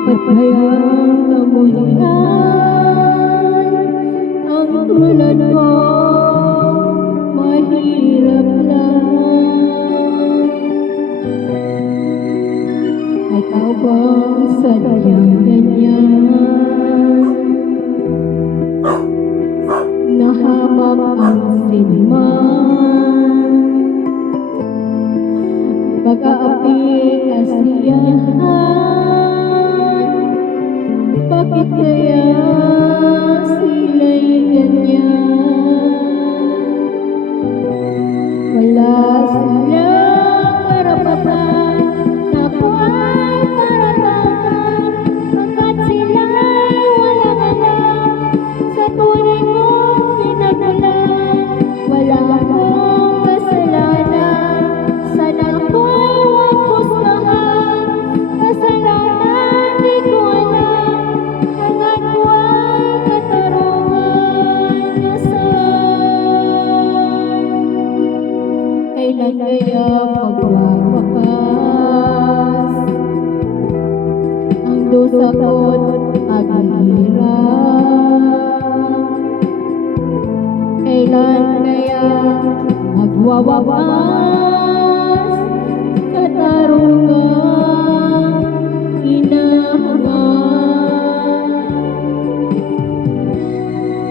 Dapat kayang kamulian ang tulad ko, mahirap lang. Ikaw bang sadyang ganyan? Nahamak ang sinima, pag-aapi kasiyahan. Bakit kaya sila'y ganyan? Wala silang karapatan na ako ay paratangan, pagkat sila'y walang alam sa tunay mong pinagmulan. Wala akong kasalanan, sana ako'y huwag husgahan. Kasalanan di ko alam, hangad ko ay katarungan. Nasaan? Kailan kaya magwawakas ang dusa ko't paghihirap? Kailan kaya magwawakas katarungan hinahangad?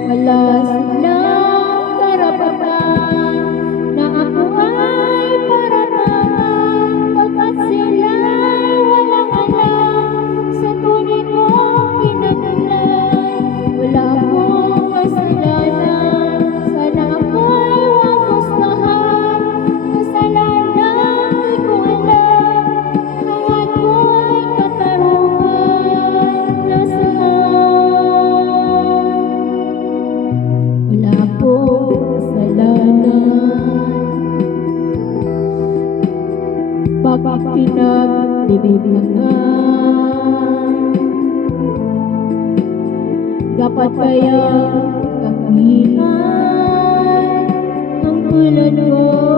Wala silang karapatan na ako ay paratangan, pagkat sila'y walang alam sa tunay kong pinagmulan. Wala akong kasalanan, sana ako'y huwag husgahan. Kasalanan di ko alam, hangad ko ay katarungan. Nasaan? Wala akong kasalanan, bakit pinagbibiglagan? Dapat kaya kapihan ang tulad ko,